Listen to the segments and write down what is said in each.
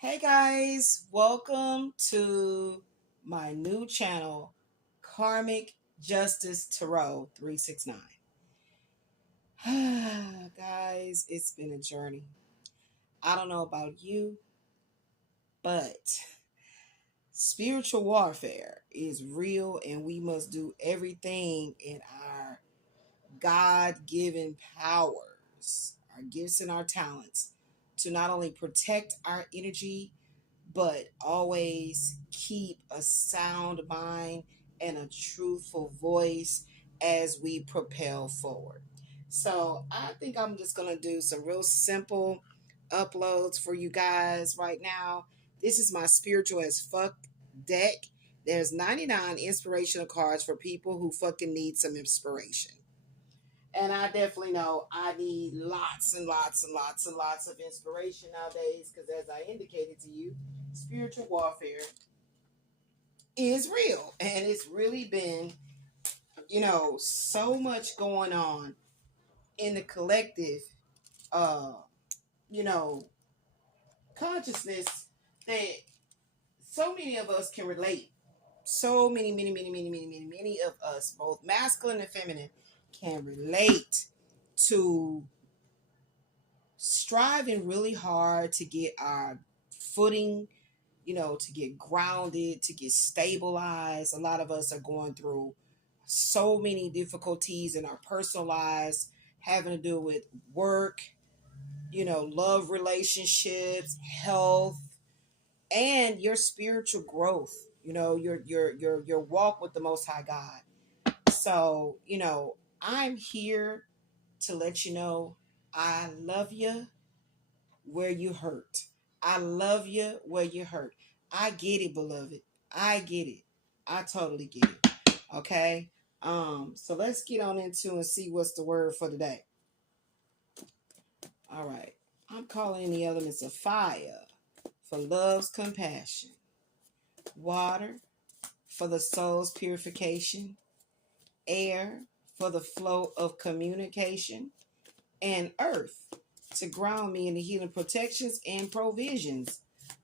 Hey guys, welcome to my new channel, Karmic Justice Tarot 369. Guys, it's been a journey. I don't know about you, but spiritual warfare is real and we must do everything in our God-given powers, our gifts and our talents to not only protect our energy but always keep a sound mind and a truthful voice as we propel forward. So I think I'm just going to do some real simple uploads for you guys right now. This is my spiritual as fuck deck. There's 99 inspirational cards for people who fucking need some inspiration. And I definitely know I need lots and lots and lots and lots of inspiration nowadays because, as I indicated to you, spiritual warfare is real. And it's really been, so much going on in the collective, uh, you know, consciousness that so many of us can relate. So many of us, both masculine and feminine, can relate to striving really hard to get our footing, to get grounded, to get stabilized. A lot of us are going through so many difficulties in our personal lives, having to do with work, love relationships, health, and your spiritual growth, your walk with the Most High God. So, I'm here to let you know I love you where you hurt. I love you where you hurt. I get it, beloved. I get it. I totally get it. Okay. So let's get on into and see what's the word for today. All right. I'm calling in the elements of fire for love's compassion, water for the soul's purification, air for the flow of communication, and earth to ground me in the healing protections and provisions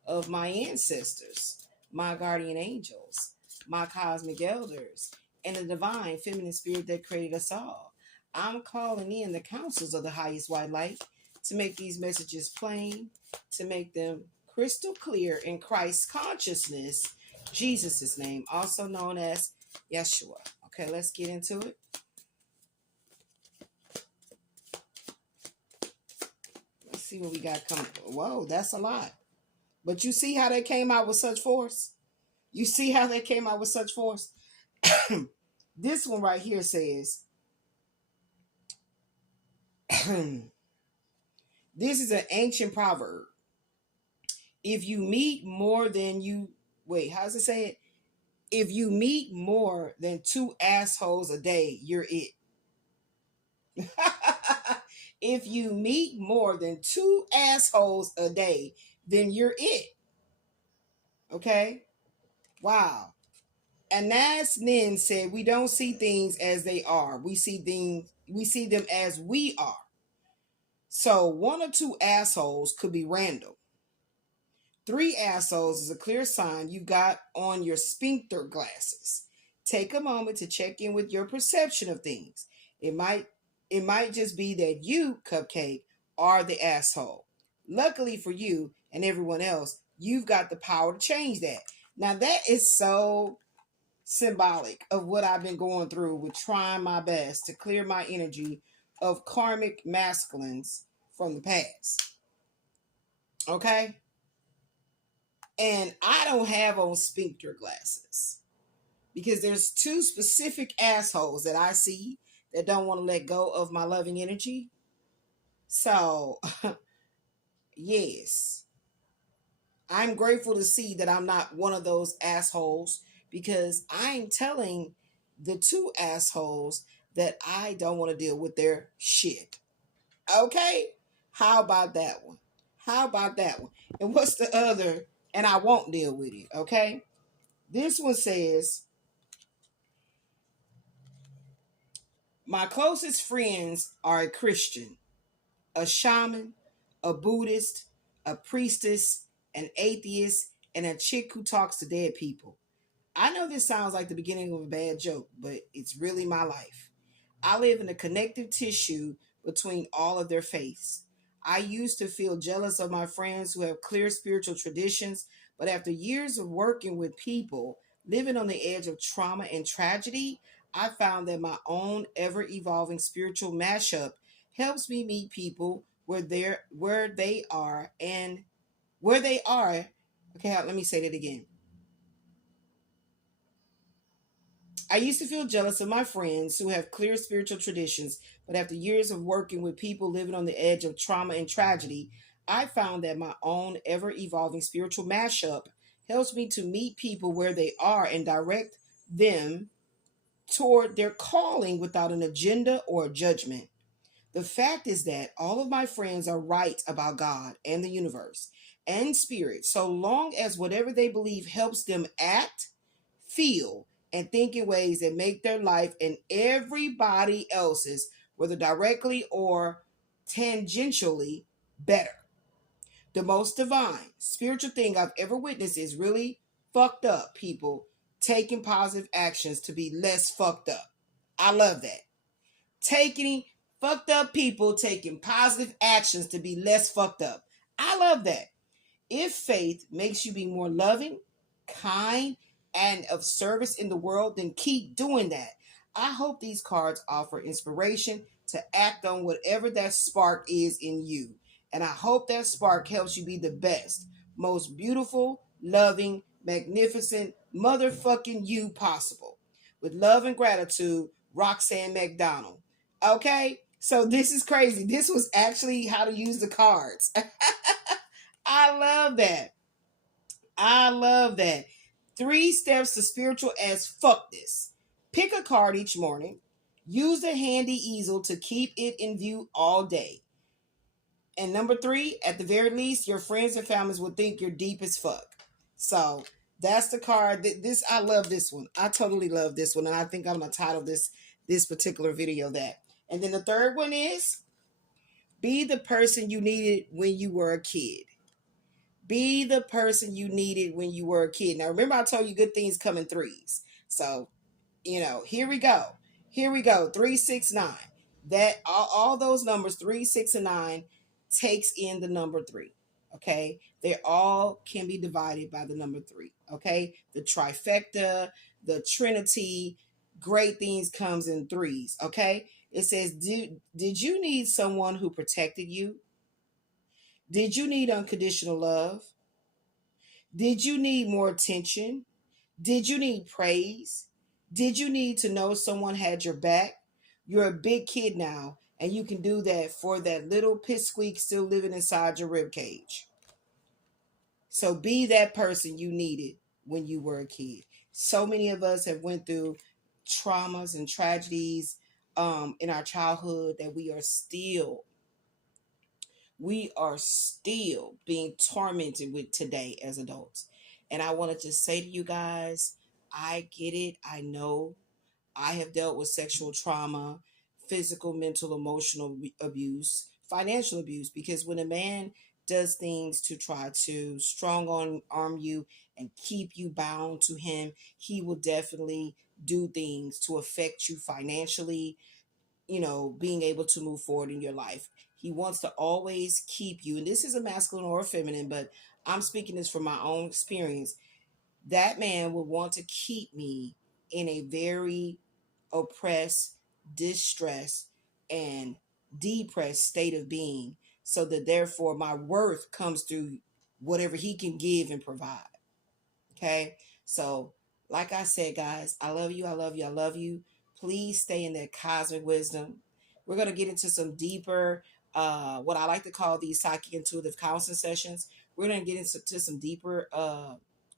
of my ancestors, my guardian angels, my cosmic elders, and the divine feminine spirit that created us all. I'm calling in the counsels of the highest white light to make these messages plain, to make them crystal clear in Christ's consciousness, Jesus' name, also known as Yeshua. Okay, let's get into it. See what we got coming. Whoa, that's a lot. But you see how they came out with such force? You see how they came out with such force? This one right here says, this is an ancient proverb. If you meet more than you, wait, how's it say it? If you meet more than two assholes a day, you're it. If you meet more than two assholes a day, then you're it. Okay? Wow. Anais Nin said, "We don't see things as they are. We see them as we are. So one or two assholes could be random. Three assholes is a clear sign you've got on your sphincter glasses. Take a moment to check in with your perception of things. It might just be that you, Cupcake, are the asshole. Luckily for you and everyone else, you've got the power to change that." Now that is so symbolic of what I've been going through with trying my best to clear my energy of karmic masculines from the past. Okay? And I don't have on sphincter glasses because there's two specific assholes that I see that don't want to let go of my loving energy. So, yes, I'm grateful to see that I'm not one of those assholes because I'm telling the two assholes that I don't want to deal with their shit. Okay? How about that one? How about that one? And what's the other? And I won't deal with it. Okay? This one says, my closest friends are a Christian, a shaman, a Buddhist, a priestess, an atheist, and a chick who talks to dead people. I know this sounds like the beginning of a bad joke, but it's really my life. I live in the connective tissue between all of their faiths. I used to feel jealous of my friends who have clear spiritual traditions, but after years of working with people living on the edge of trauma and tragedy, I found that my own ever evolving spiritual mashup helps me meet people where they are and where they are. Okay, let me say that again. I used to feel jealous of my friends who have clear spiritual traditions, but after years of working with people living on the edge of trauma and tragedy, I found that my own ever evolving spiritual mashup helps me to meet people where they are and direct them toward their calling without an agenda or a judgment. The fact is that all of my friends are right about God and the universe and spirit, so long as whatever they believe helps them act, feel, and think in ways that make their life and everybody else's, whether directly or tangentially, better. The most divine, spiritual thing I've ever witnessed is really fucked up people taking positive actions to be less fucked up. I love that. Taking fucked up people taking positive actions to be less fucked up. I love that. If faith makes you be more loving, kind, and of service in the world, then keep doing that. I hope these cards offer inspiration to act on whatever that spark is in you. And I hope that spark helps you be the best, most beautiful, loving, magnificent, motherfucking you possible. With love and gratitude, Roxanne McDonald. Okay? So this is crazy. This was actually how to use the cards. I love that. I love that. 3 steps to spiritual as fuck this. Pick a card each morning. Use a handy easel to keep it in view all day. And number 3, at the very least, your friends and families will think you're deep as fuck. So that's the card. This I love this one. I totally love this one, and I think I'm gonna title this particular video that. And then the third one is be the person you needed when you were a kid. Be the person you needed when you were a kid. Now, remember, I told you good things come in threes. So, here we go. Here we go. 3, 6, 9. That all those numbers, 3, 6, and 9, takes in the number 3. Okay. They all can be divided by the number 3. Okay. The trifecta, the trinity, great things comes in threes. Okay. It says, did you need someone who protected you? Did you need unconditional love? Did you need more attention? Did you need praise? Did you need to know someone had your back? You're a big kid now, and you can do that for that little pissqueak still living inside your rib cage. So be that person you needed when you were a kid. So many of us have went through traumas and tragedies in our childhood that we are still being tormented with today as adults. And I want to just say to you guys, I get it. I know I have dealt with sexual trauma, physical, mental, emotional abuse, financial abuse, because when a man does things to try to strong arm you and keep you bound to him, he will definitely do things to affect you financially, being able to move forward in your life. He wants to always keep you, and this is a masculine or a feminine, but I'm speaking this from my own experience. That man would want to keep me in a very oppressed, distressed, and depressed state of being, so that therefore my worth comes through whatever he can give and provide. Okay. So, like I said, guys, I love you. I love you. I love you. Please stay in that cosmic wisdom. We're going to get into some deeper, what I like to call these psychic intuitive counseling sessions. We're going to get into some deeper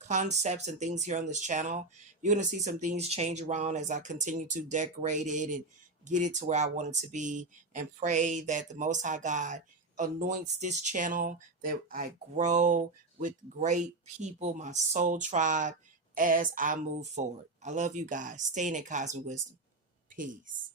concepts and things here on this channel. You're going to see some things change around as I continue to decorate it and get it to where I want it to be, and pray that the Most High God anoints this channel, that I grow with great people, my soul tribe, as I move forward. I love you guys. Stay in that cosmic wisdom. Peace.